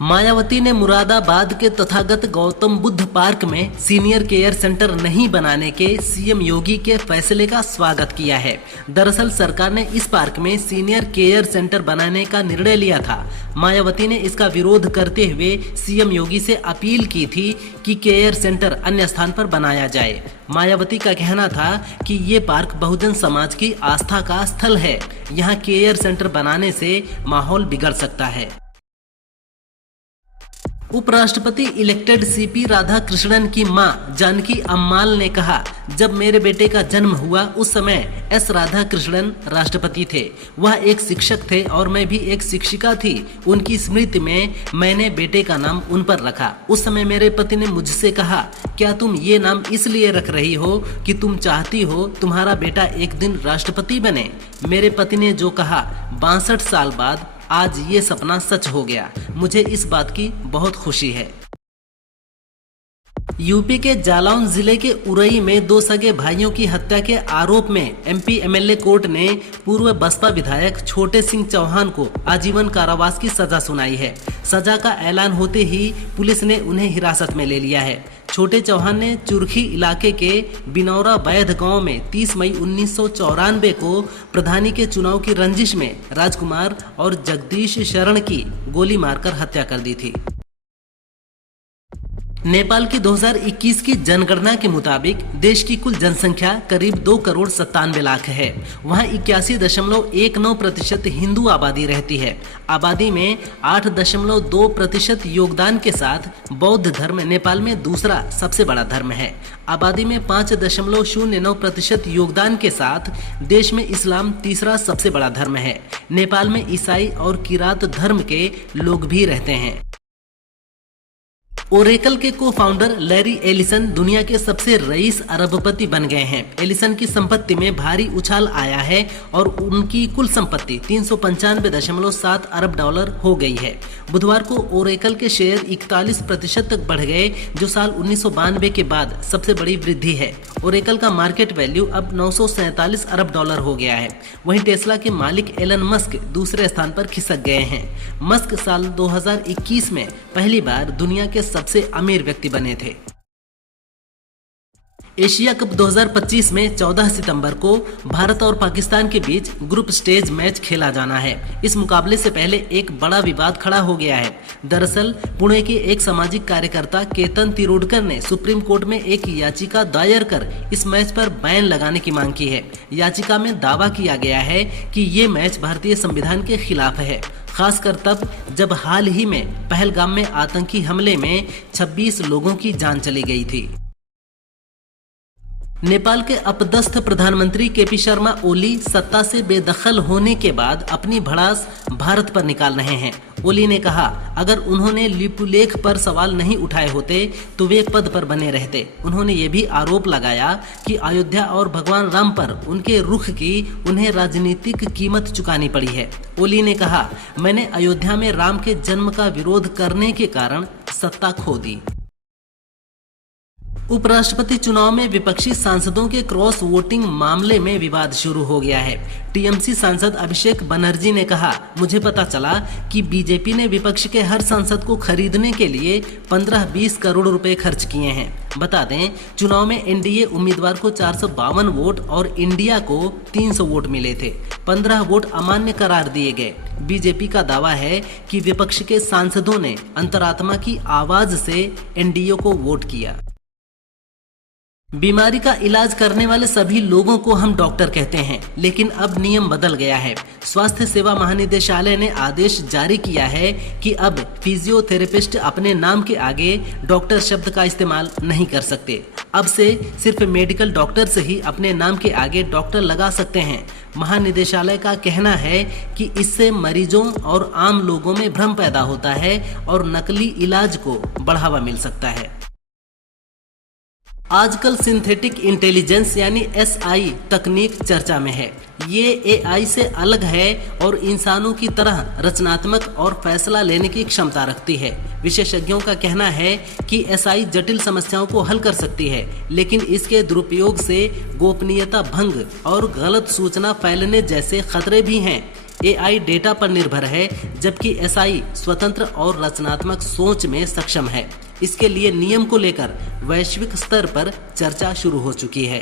मायावती ने मुरादाबाद के तथागत गौतम बुद्ध पार्क में सीनियर केयर सेंटर नहीं बनाने के सीएम योगी के फैसले का स्वागत किया है। दरअसल सरकार ने इस पार्क में सीनियर केयर सेंटर बनाने का निर्णय लिया था। मायावती ने इसका विरोध करते हुए सीएम योगी से अपील की थी कि केयर सेंटर अन्य स्थान पर बनाया जाए। मायावती का कहना था कि ये पार्क बहुजन समाज की आस्था का स्थल है, यहाँ केयर सेंटर बनाने से माहौल बिगड़ सकता है। उपराष्ट्रपति इलेक्टेड सीपी राधाकृष्णन की मां जानकी अम्माल ने कहा, जब मेरे बेटे का जन्म हुआ उस समय एस राधाकृष्णन राष्ट्रपति थे। वह एक शिक्षक थे और मैं भी एक शिक्षिका थी। उनकी स्मृति में मैंने बेटे का नाम उन पर रखा। उस समय मेरे पति ने मुझसे कहा, क्या तुम ये नाम इसलिए रख रही हो कि तुम चाहती हो तुम्हारा बेटा एक दिन राष्ट्रपति बने? मेरे पति ने जो कहा, 62 साल बाद आज ये सपना सच हो गया। मुझे इस बात की बहुत खुशी है। यूपी के जालौन जिले के उरई में दो सगे भाइयों की हत्या के आरोप में एमपी एमएलए कोर्ट ने पूर्व बसपा विधायक छोटे सिंह चौहान को आजीवन कारावास की सजा सुनाई है। सजा का ऐलान होते ही पुलिस ने उन्हें हिरासत में ले लिया है। छोटे चौहान ने चुरखी इलाके के बिनौरा वैध गांव में 30 मई 1994 को प्रधानी के चुनाव की रंजिश में राजकुमार और जगदीश शरण की गोली मारकर हत्या कर दी थी। नेपाल की 2021 की जनगणना के मुताबिक देश की कुल जनसंख्या करीब 2,97,00,000 है। वहाँ 81.19% हिंदू आबादी रहती है। आबादी में 8.2% योगदान के साथ बौद्ध धर्म नेपाल में दूसरा सबसे बड़ा धर्म है। आबादी में 5.09% योगदान के साथ देश में इस्लाम तीसरा सबसे बड़ा धर्म है। नेपाल में ईसाई और किरात धर्म के लोग भी रहते हैं। ओरेकल के को फाउंडर लैरी एलिसन दुनिया के सबसे रईस अरबपति बन गए हैं। एलिसन की संपत्ति में भारी उछाल आया है और उनकी कुल संपत्ति 395.7 अरब डॉलर हो गई है। बुधवार को ओरेकल के शेयर 41% तक बढ़ गए, जो साल 1992 के बाद सबसे बड़ी वृद्धि है। ओरेकल का मार्केट वैल्यू अब 947 अरब डॉलर हो गया है। वहीं टेस्ला के मालिक एलन मस्क दूसरे स्थान पर खिसक गए हैं। मस्क साल 2021 में पहली बार दुनिया के सबसे अमीर व्यक्ति बने थे। एशिया कप 2025 में 14 सितंबर को भारत और पाकिस्तान के बीच ग्रुप स्टेज मैच खेला जाना है। इस मुकाबले से पहले एक बड़ा विवाद खड़ा हो गया है। दरअसल पुणे के एक सामाजिक कार्यकर्ता केतन तिरोडकर ने सुप्रीम कोर्ट में एक याचिका दायर कर इस मैच पर बैन लगाने की मांग की है। याचिका में दावा किया गया है कि ये मैच भारतीय संविधान के खिलाफ है, खासकर तब जब हाल ही में पहलगाम में आतंकी हमले में 26 लोगों की जान चली गई थी। नेपाल के अपदस्थ प्रधानमंत्री केपी शर्मा ओली सत्ता से बेदखल होने के बाद अपनी भड़ास भारत पर निकाल रहे हैं। ओली ने कहा, अगर उन्होंने लिपुलेख पर सवाल नहीं उठाए होते तो वे पद पर बने रहते। उन्होंने ये भी आरोप लगाया कि अयोध्या और भगवान राम पर उनके रुख की उन्हें राजनीतिक कीमत चुकानी पड़ी है। ओली ने कहा, मैंने अयोध्या में राम के जन्म का विरोध करने के कारण सत्ता खो दी। उपराष्ट्रपति चुनाव में विपक्षी सांसदों के क्रॉस वोटिंग मामले में विवाद शुरू हो गया है। टीएमसी सांसद अभिषेक बनर्जी ने कहा, मुझे पता चला कि बीजेपी ने विपक्ष के हर सांसद को खरीदने के लिए 15-20 करोड़ रुपए खर्च किए हैं। बता दें, चुनाव में एनडीए उम्मीदवार को 452 वोट और इंडिया को 300 वोट मिले थे। 15 वोट अमान्य करार दिए गए। बीजेपी का दावा है कि विपक्ष के सांसदों ने अंतरात्मा की आवाज से एनडीए को वोट किया। बीमारी का इलाज करने वाले सभी लोगों को हम डॉक्टर कहते हैं, लेकिन अब नियम बदल गया है। स्वास्थ्य सेवा महानिदेशालय ने आदेश जारी किया है कि अब फिजियोथेरेपिस्ट अपने नाम के आगे डॉक्टर शब्द का इस्तेमाल नहीं कर सकते। अब से सिर्फ मेडिकल डॉक्टर से ही अपने नाम के आगे डॉक्टर लगा सकते हैं। महानिदेशालय का कहना है कि इससे मरीजों और आम लोगों में भ्रम पैदा होता है और नकली इलाज को बढ़ावा मिल सकता है। आजकल सिंथेटिक इंटेलिजेंस यानी एसआई तकनीक चर्चा में है। ये एआई से अलग है और इंसानों की तरह रचनात्मक और फैसला लेने की क्षमता रखती है। विशेषज्ञों का कहना है कि एसआई जटिल समस्याओं को हल कर सकती है, लेकिन इसके दुरुपयोग से गोपनीयता भंग और गलत सूचना फैलने जैसे खतरे भी हैं। AI डेटा पर निर्भर है, जबकि SI स्वतंत्र और रचनात्मक सोच में सक्षम है। इसके लिए नियम को लेकर वैश्विक स्तर पर चर्चा शुरू हो चुकी है।